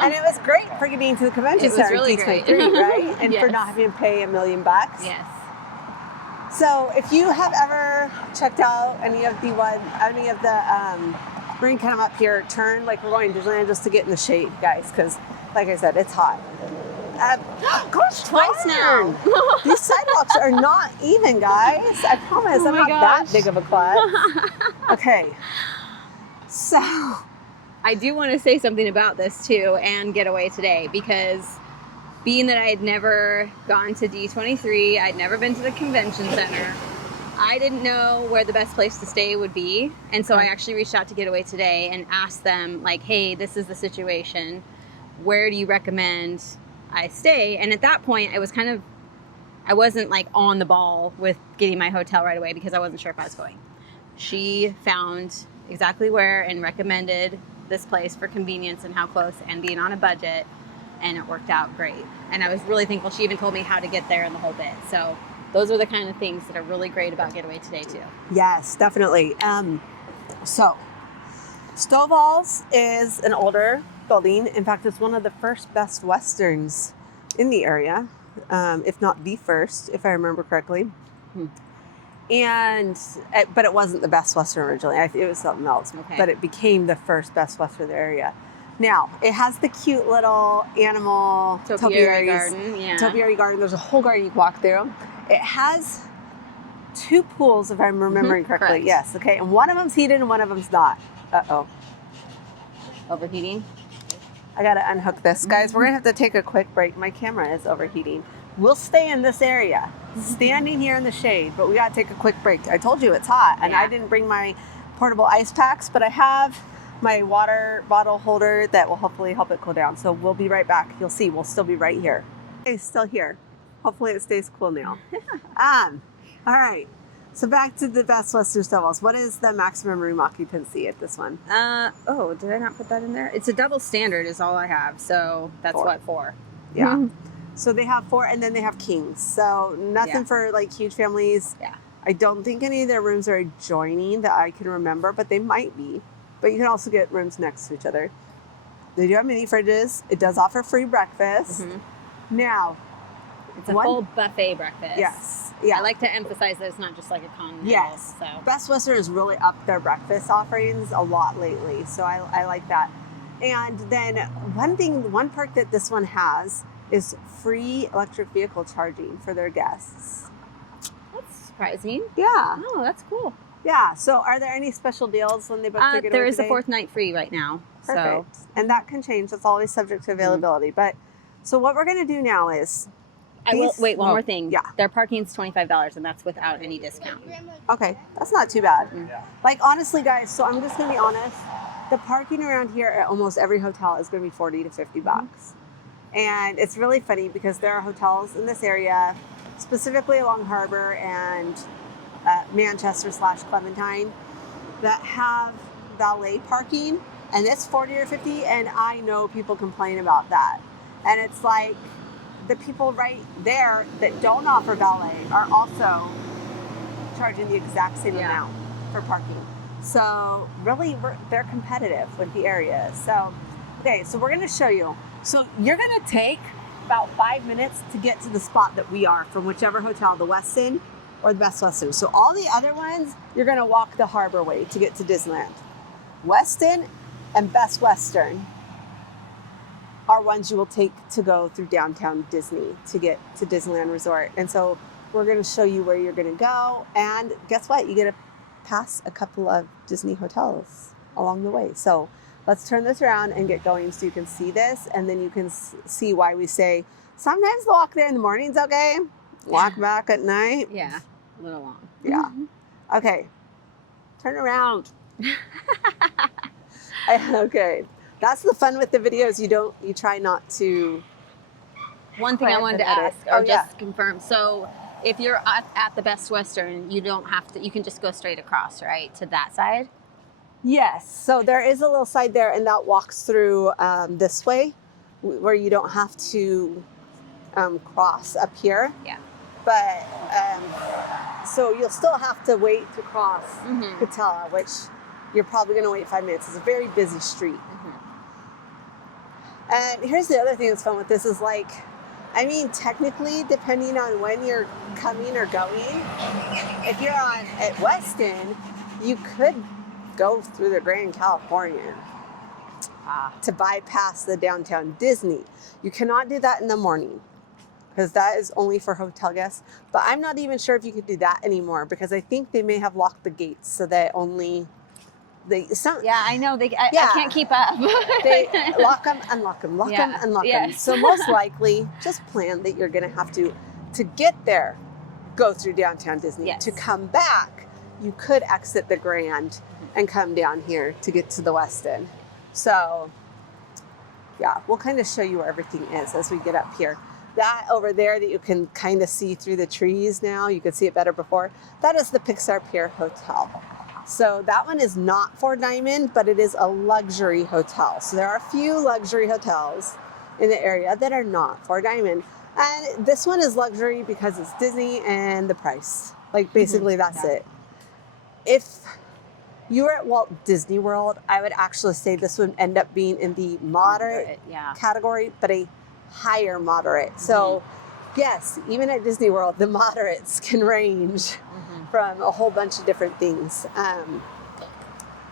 And it was great for getting to the convention It was center really D23, great. right? And for Yes. not having to pay $1 million. Yes. So if you have ever checked out any of the we're gonna come up here, turn like we're going to Disneyland just to get in the shade, guys, because like I said, it's hot. Gosh, Twice now. These sidewalks are not even, guys. I promise, Oh I'm my not gosh. that big of a klutz. Okay, so I do want to say something about this too and Getaway today, because being that I had never gone to D23, I'd never been to the convention center, I didn't know where the best place to stay would be. And so I actually reached out to Getaway today and asked them, like, hey, this is the situation. Where do you recommend I stay? And at that point, I wasn't like on the ball with getting my hotel right away because I wasn't sure if I was going. She found exactly where and recommended this place for convenience and how close and being on a budget. And it worked out great. And I was really thankful. She even told me how to get there and the whole bit. So those are the kind of things that are really great about Getaway today too. yes, definitely. So Stovall's is an older building. In fact, it's one of the first Best Westerns in the area, if not the first, if I remember correctly. But it wasn't the Best Western originally. It was something else. Okay. But it became the first Best Western in the area. Now, it has the cute little animal Topiary garden, yeah. Topiary garden. There's a whole garden you can walk through. It has 2 pools, if I'm remembering correctly. correct. Yes, okay. And one of them's heated and one of them's not. Uh-oh. Overheating? I gotta unhook this. Guys, we're gonna have to take a quick break. My camera is overheating. We'll stay in this area, standing here in the shade, but we gotta take a quick break. I told you it's hot, and Yeah. I didn't bring my portable ice packs, but I have my water bottle holder that will hopefully help it cool down. So we'll be right back. You'll see, we'll still be right here. Okay, still here. Hopefully it stays cool now. All right. So back to the Best Western Stovall's. What is the maximum room occupancy at this one? Oh, did I not put that in there? It's a double standard is all I have. So that's 4. what, 4? Yeah. So they have 4, and then they have kings. So nothing Yeah. for like huge families. Yeah. I don't think any of their rooms are adjoining that I can remember, but they might be. But you can also get rooms next to each other. They do have mini fridges. It does offer free breakfast. Now, It's a full buffet breakfast. Yes. Yeah. I like to emphasize that it's not just like a continental. Yes. So Best Western has really upped their breakfast offerings a lot lately. So I like that. And then one perk that this one has is free electric vehicle charging for their guests. that's surprising. Yeah. Oh, that's cool. Yeah. So are there any special deals when they book their getaway There is a today? 4th night free right now. Perfect. So And that can change. That's always subject to availability. But so what we're going to do now is I will these- wait. One more thing. Yeah. Their parking's $25, and that's without any discount. Okay, that's not too bad. Like, honestly, guys, so I'm just going to be honest. The parking around here at almost every hotel is going to be 40 to 50 bucks. And it's really funny because there are hotels in this area, specifically along Harbor and Manchester / Clementine, that have valet parking, and it's 40 or 50, and I know people complain about that. And it's like, the people right there that don't offer valet are also charging the exact same amount for parking. So really, they're competitive with the area. So, okay, so we're going to show you. So you're going to take about 5 minutes to get to the spot that we are from whichever hotel, the Westin or the Best Western. So all the other ones, you're going to walk the harbor way to get to Disneyland. Westin and Best Western are ones you will take to go through downtown Disney to get to Disneyland Resort. And so we're going to show you where you're going to go. And guess what? You get to pass a couple of Disney hotels along the way. So let's turn this around and get going so you can see this. And then you can see why we say sometimes the walk there in the morning's okay. Walk back at night. Yeah, a little long. Yeah. Okay. Turn around. Okay. That's the fun with the videos. You try not to. One thing I wanted to ask, or just confirm. So if you're at the Best Western, you don't have to, you can just go straight across, right, to that side? Yes. So there is a little side there, and that walks through this way, where you don't have to cross up here. Yeah. But so you'll still have to wait to cross Katella, which you're probably going to wait 5 minutes. It's a very busy street. And here's the other thing that's fun with this is like, I mean, technically, depending on when you're coming or going, if you're at Westin, you could go through the Grand Californian to bypass the downtown Disney. You cannot do that in the morning because that is only for hotel guests. But I'm not even sure if you could do that anymore because I think they may have locked the gates so that only I know. I can't keep up. They lock them, unlock them, lock them, unlock them. So most likely, just plan that you're going to have to get there, go through downtown Disney. Yes. To come back, you could exit the Grand and come down here to get to the Westin. So, yeah, we'll kind of show you where everything is as we get up here. That over there that you can kind of see through the trees now, you could see it better before, that is the Pixar Pier Hotel. So that one is not for Diamond, but it is a luxury hotel. So there are a few luxury hotels in the area that are not for Diamond. And this one is luxury because it's Disney and the price. Like basically that's it. If you were at Walt Disney World, I would actually say this would end up being in the moderate category, but a higher moderate. So yes, even at Disney World, the moderates can range from a whole bunch of different things.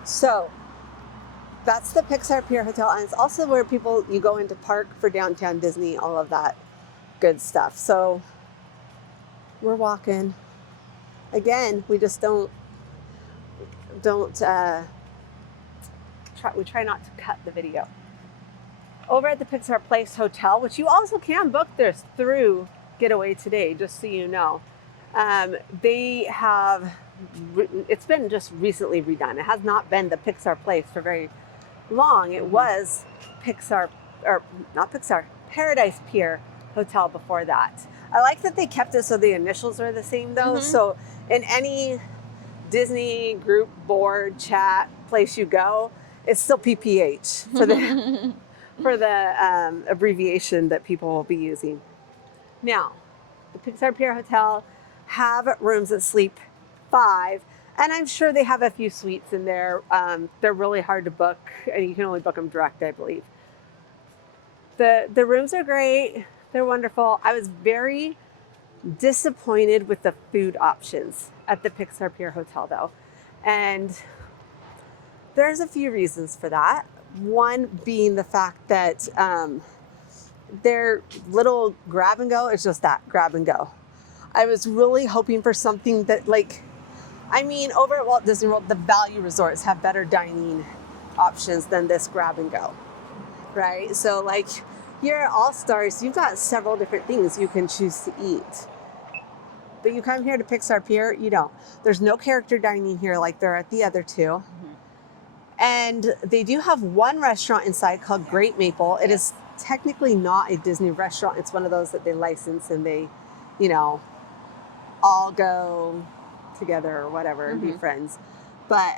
So that's the Pixar Pier Hotel. And it's also where you go into park for downtown Disney, all of that good stuff. So we're walking. Again, we just we try not to cut the video. Over at the Pixar Place Hotel, which you also can book this through Getaway Today, just so you know. They have, it's been just recently redone. It has not been the Pixar Place for very long. It was Paradise Pier Hotel before that. I like that they kept it so the initials are the same though. So in any Disney group board chat place you go, it's still PPH for the for the abbreviation that people will be using. Now, the Pixar Pier Hotel have rooms that sleep 5, and I'm sure they have a few suites in there. They're really hard to book, and you can only book them direct, I believe. The rooms are great. They're wonderful. I was very disappointed with the food options at the Pixar Pier Hotel, though. And there's a few reasons for that. One being the fact that their little grab and go is just that, grab and go. I was really hoping for something that over at Walt Disney World, the value resorts have better dining options than this grab and go, right? So like here at All Stars, you've got several different things you can choose to eat. But you come here to Pixar Pier, you don't. There's no character dining here like there are at the other two. And they do have one restaurant inside called Great Maple. It is technically not a Disney restaurant. It's one of those that they license and they, all go together or whatever and be friends. But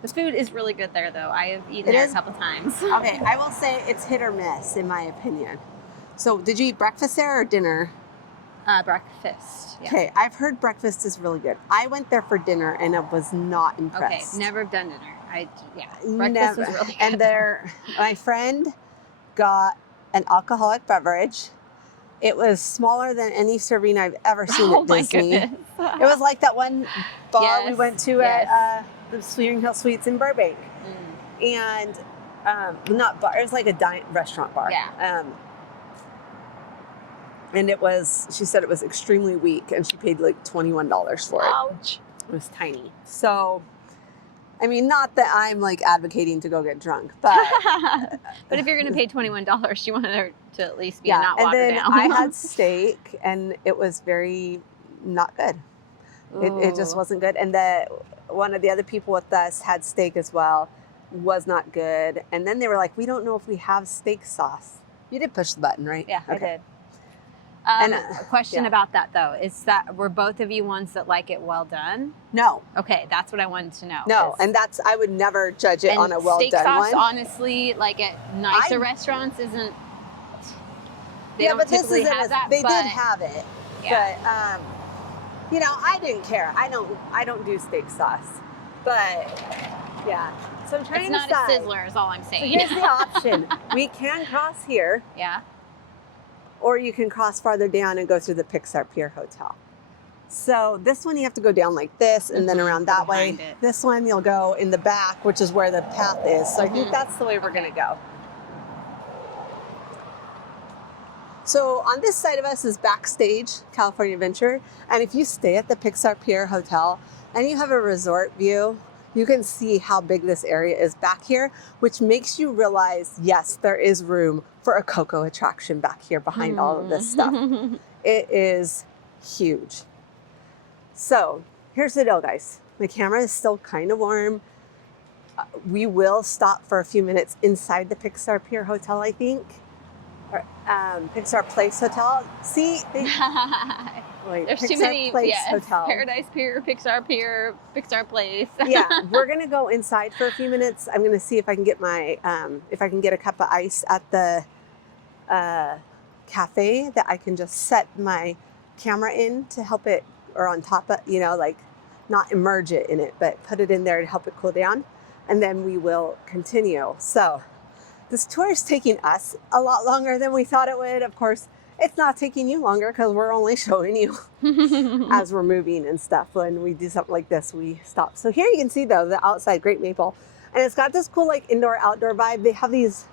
the food is really good there, though. I have eaten there a couple times. Okay, I will say it's hit or miss in my opinion. So did you eat breakfast there or dinner? Breakfast. Yeah. Okay, I've heard breakfast is really good. I went there for dinner and I was not Okay, impressed. never done dinner. Breakfast Never. was really good. And my friend got an alcoholic beverage. It was smaller than any serving I've ever seen at my Disney. goodness. It was like that one bar we Yes, went to at the Springhill Suites in Burbank. And not bar, it was like a restaurant bar. Yeah. And she said it was extremely weak and she paid like $21 for it. Ouch. It was tiny. So, I mean, not that I'm like advocating to go get drunk, but. But if you're going to pay $21, you want her to at least be not watered and then down. I had steak and it was very not good. It just wasn't good. And one of the other people with us had steak as well, was not good. And then they were like, we don't know if we have steak sauce. You did push the button, right? Yeah, okay. I did. And, a question about that though, is that were both of you ones that like it well done? No. Okay, that's what I wanted to know. No, and I would never judge it on a well done one. Steak sauce, honestly, like at nicer restaurants, isn't. They don't typically have that. They did have it, yeah. but I didn't care. I don't do steak sauce, but yeah. So I'm trying to decide. It's not a sizzler, is all I'm saying. So here's the option: we can cross here. Yeah. Or you can cross farther down and go through the Pixar Pier Hotel. So this one you have to go down like this and then around that way. This one you'll go in the back, which is where the path is. So I think that's the way we're going to go. So on this side of us is Backstage, California Adventure. And if you stay at the Pixar Pier Hotel and you have a resort view, you can see how big this area is back here, which makes you realize, yes, there is room for a Coco attraction back here behind all of this stuff. It is huge. So here's the deal, guys. My camera is still kind of warm. We will stop for a few minutes inside the Pixar Pier Hotel, I think. Or, Pixar Place Hotel. See? There's Pixar too many. Place Hotel. Paradise Pier, Pixar Place. Yeah, we're gonna go inside for a few minutes. I'm gonna see if I can get if I can get a cup of ice at the cafe that I can just set my camera in to help it, or on top of, like not immerse it in it, but put it in there to help it cool down, and then we will continue. So this tour is taking us a lot longer than we thought it would. Of course, it's not taking you longer because we're only showing you as we're moving and stuff. When we do something like this, we stop. So here you can see though, the outside Great Maple, and it's got this cool like indoor outdoor vibe. They have these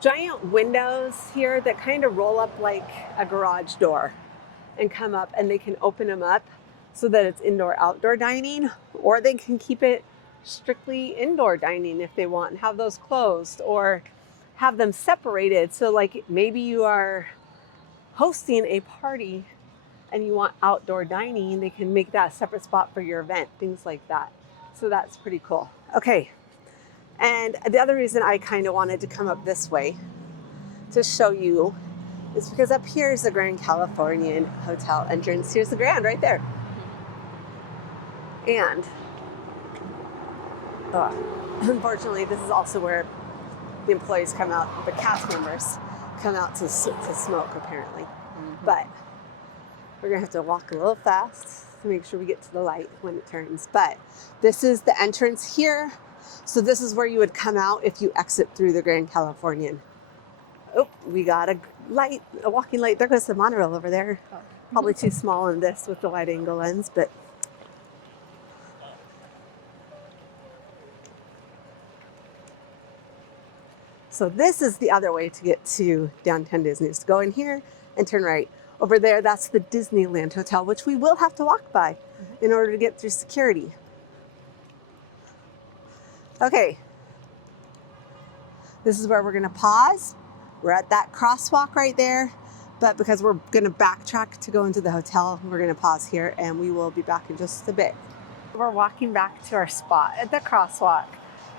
giant windows here that kind of roll up like a garage door and come up, and they can open them up so that it's indoor outdoor dining, or they can keep it strictly indoor dining if they want and have those closed, or have them separated. So like maybe you are hosting a party and you want outdoor dining, they can make that a separate spot for your event, things like that. So that's pretty cool. Okay. And the other reason I kind of wanted to come up this way to show you is because up here is the Grand Californian Hotel entrance. Here's the Grand right there. And unfortunately, this is also where the employees come out, the cast members come out to smoke apparently. But we're gonna have to walk a little fast to make sure we get to the light when it turns. But this is the entrance here. So this is where you would come out if you exit through the Grand Californian. Oh, we got a light, a walking light. There goes the monorail over there. Probably too small in this with the wide angle lens, but so this is the other way to get to downtown Disney, is to go in here and turn right. Over there, that's the Disneyland Hotel, which we will have to walk by in order to get through security. Okay, this is where we're gonna pause. We're at that crosswalk right there, but because we're gonna backtrack to go into the hotel, we're gonna pause here and we will be back in just a bit. We're walking back to our spot at the crosswalk,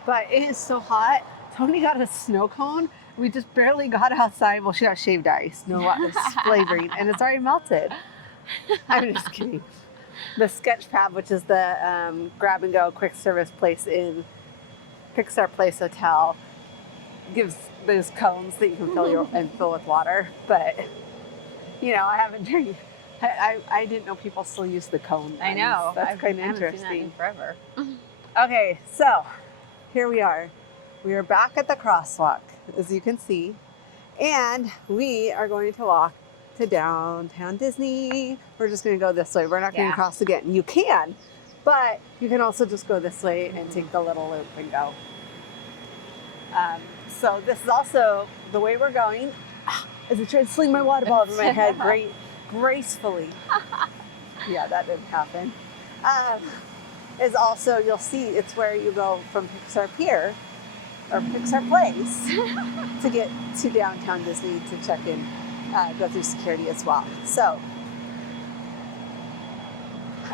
but it is so hot. Tony got a snow cone. We just barely got outside. Well, she got shaved ice, no flavoring, and it's already melted. I'm just kidding. The Sketch Pad, which is the grab and go quick service place in Pixar Place Hotel, gives those cones that you can fill with water. But I haven't drank. I didn't know people still use the cone. I know. That's kind of I haven't interesting. seen that in forever. Okay, so here we are. We are back at the crosswalk, as you can see, and we are going to walk to downtown Disney. We're just going to go this way. We're not going to cross again. You can, but you can also just go this way and take the little loop and go. So this is also the way we're going. As I try to sling my water ball over my head gracefully. Yeah, that didn't happen. Is also, you'll see, it's where you go from Pixar Pier or Pixar Place to get to downtown Disney to check in, go through security as well. So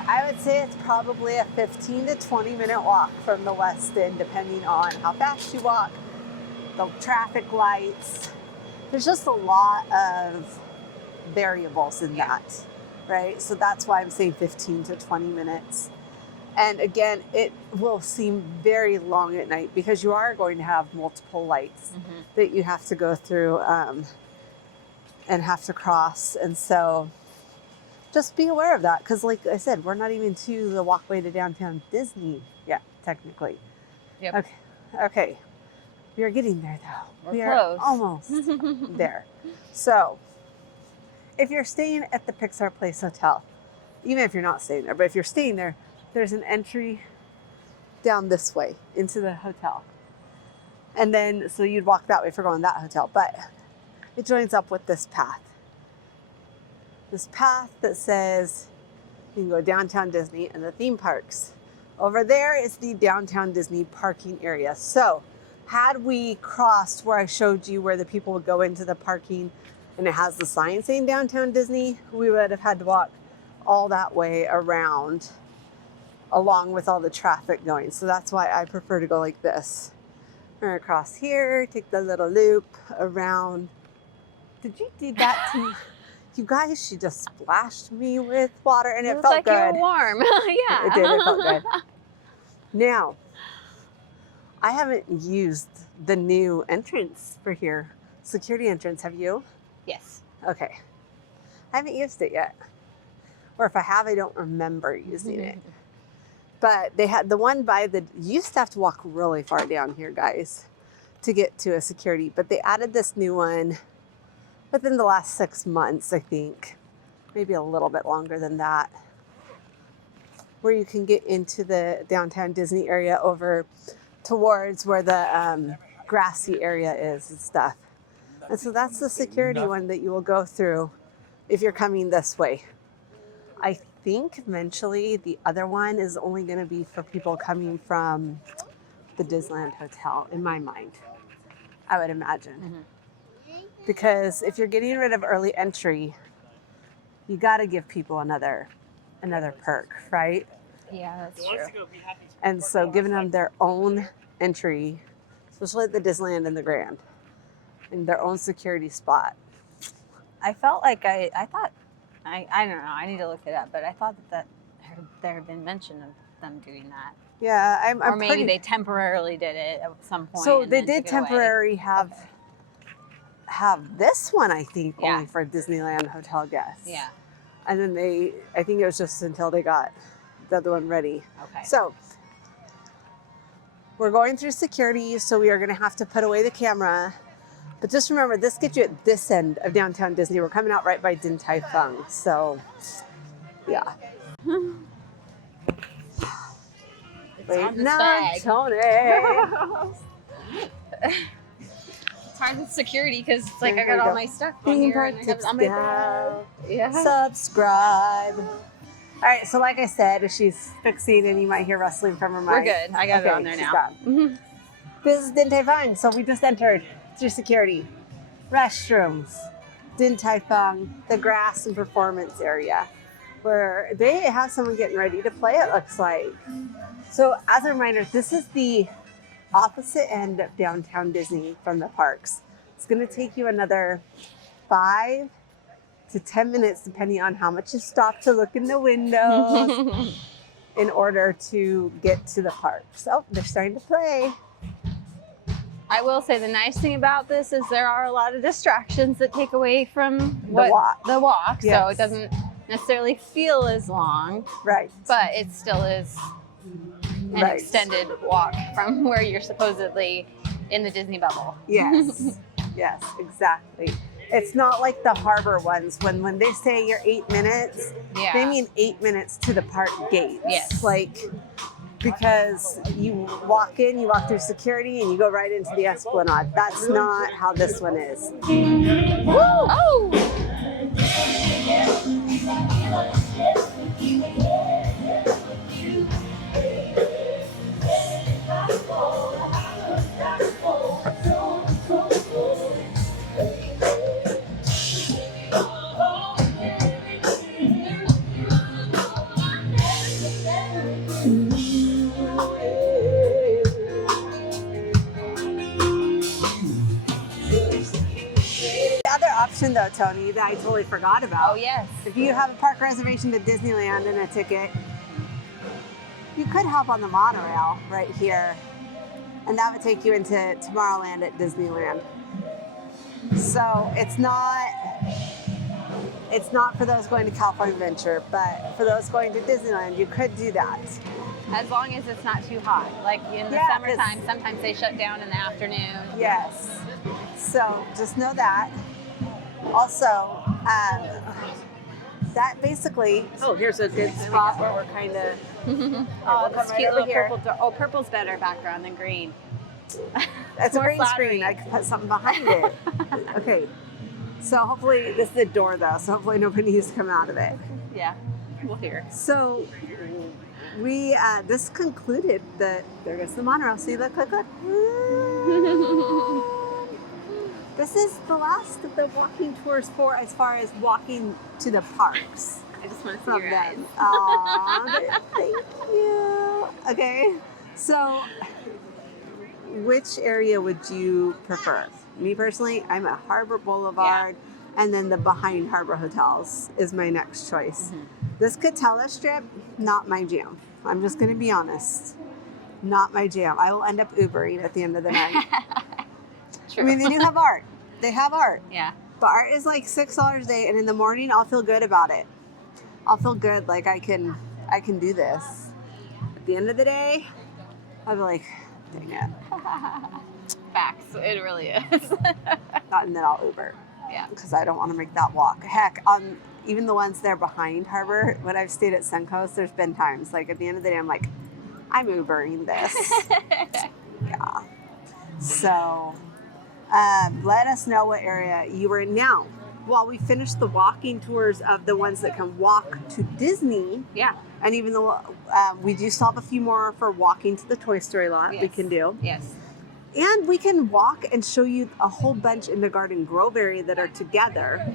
I would say it's probably a 15 to 20 minute walk from the Westin, depending on how fast you walk, the traffic lights. There's just a lot of variables in that, right? So that's why I'm saying 15 to 20 minutes. And again, it will seem very long at night because you are going to have multiple lights that you have to go through and have to cross. And so just be aware of that because, like I said, we're not even to the walkway to downtown Disney yet, technically. Yep. Okay. We are getting there, though. We're close. Are almost there. So if you're staying at the Pixar Place Hotel, even if you're not staying there, but if you're staying there, there's an entry down this way into the hotel. And then, so you'd walk that way for going to that hotel, but it joins up with this path. This path that says you can go downtown Disney and the theme parks. Over there is the downtown Disney parking area. So had we crossed where I showed you where the people would go into the parking and it has the sign saying downtown Disney, we would have had to walk all that way around along with all the traffic going. So that's why I prefer to go like this. We're gonna cross here, take the little loop around. Did you do that to me? You guys, she just splashed me with water and it felt like good. You were warm. Yeah. It did, it felt good. Now, I haven't used the new entrance for here. Security entrance, have you? Yes. Okay. I haven't used it yet. Or if I have, I don't remember using it. But they had the one by the, you used to have to walk really far down here, guys, to get to a security. But they added this new one within the last 6 months, I think. Maybe a little bit longer than that. Where you can get into the downtown Disney area over towards where the grassy area is and stuff. And so that's the security one that you will go through if you're coming this way. I think eventually the other one is only going to be for people coming from the Disneyland Hotel, in my mind, I would imagine. Because if you're getting rid of early entry, you got to give people another perk, right? Yeah, that's true. And so giving them their own entry, especially at the Disneyland and the Grand, and their own security spot. I felt like I thought, I don't know, I need to look it up, but I thought that there had been mention of them doing that. Yeah, I'm or maybe they temporarily did it at some point. So they did temporarily have this one, I think, only for Disneyland hotel guests. Yeah. And then I think it was just until they got the other one ready. Okay. So we're going through security, so we are going to have to put away the camera. But just remember, this gets you at this end of downtown Disney. We're coming out right by Din Tai Fung. So, yeah. Wait, no, Tony. It's hard with security because it's like I got all my stuff on here and I have it on my bag. Yeah. Subscribe. All right, so like I said, she's fixing and you might hear rustling from her mic. We're good. I got it on there now. This is Din Tai Fung, so we just entered through security. Restrooms, Din Tai Fung, the grass and performance area, where they have someone getting ready to play, it looks like. So as a reminder, this is the opposite end of downtown Disney from the parks. It's gonna take you another 5 to 10 minutes, depending on how much you stop to look in the windows in order to get to the parks. Oh, they're starting to play. I will say the nice thing about this is there are a lot of distractions that take away from The walk. so Yes. it doesn't necessarily feel as long, Right. but it still is an Right. extended walk from where you're supposedly in the Disney bubble. Yes. Yes, exactly. It's not like the harbor ones when they say you're 8 minutes, Yeah. they mean 8 minutes to the park gates. Yes. Like, because you walk in, you walk through security, and you go right into the Esplanade. That's not how this one is. Woo! Oh! The other option, though, Tony, that I totally forgot about. Oh, yes. If you have a park reservation to Disneyland and a ticket, you could hop on the monorail right here, and that would take you into Tomorrowland at Disneyland. So it's not for those going to California Adventure, but for those going to Disneyland, you could do that. As long as it's not too hot. Like in the Yeah, 'cause- summertime, sometimes they shut down in the afternoon. Yes. So just know that. Also, that basically. Oh, here's a good spot where we're kind of. Oh, come this right cute over little here. purple door. Oh, purple's better background than green. It's a more green flattering. screen. I could put something behind it. Okay. So hopefully this is the door though. So hopefully nobody needs to come out of it. Yeah, we'll hear. So we this concluded the. There goes the monorail. See, look. This is the last of the walking tours for as far as walking to the parks I just want to see from your eyes. them. Aw, thank you. Okay, so which area would you prefer? Me personally, I'm at Harbor Boulevard, and then the behind Harbor Hotels is my next choice. This Katella strip, not my jam. I'm just going to be honest. Not my jam. I will end up Ubering at the end of the night. True. I mean, they do have art. They have art. Yeah. But art is like $6 a day, and in the morning, I'll feel good about it. I'll feel good, like I can do this. At the end of the day, I'll be like, dang it. Facts. It really is. And then I'll Uber. Yeah. Because I don't want to make that walk. Heck, even the ones there behind Harbor, when I've stayed at Suncoast, there's been times, like at the end of the day, I'm like, I'm Ubering this. Yeah. So, let us know what area you were in now. While we finish the walking tours of the ones that can walk to Disney, Yeah. and even though we do still have a few more for walking to the Toy Story lot, we Yes. can do. Yes. And we can walk and show you a whole bunch in the Garden Grove area that are together,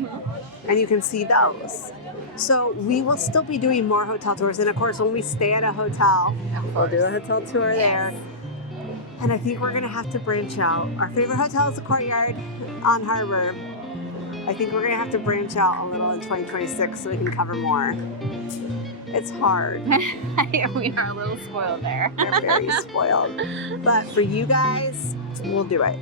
and you can see those. So we will still be doing more hotel tours, and of course, when we stay at a hotel, we'll do a hotel tour there. And I think we're gonna have to branch out. Our favorite hotel is the Courtyard on Harbor. I think we're gonna have to branch out a little in 2026 so we can cover more. It's hard. We are a little spoiled there. We're very spoiled. But for you guys, we'll do it.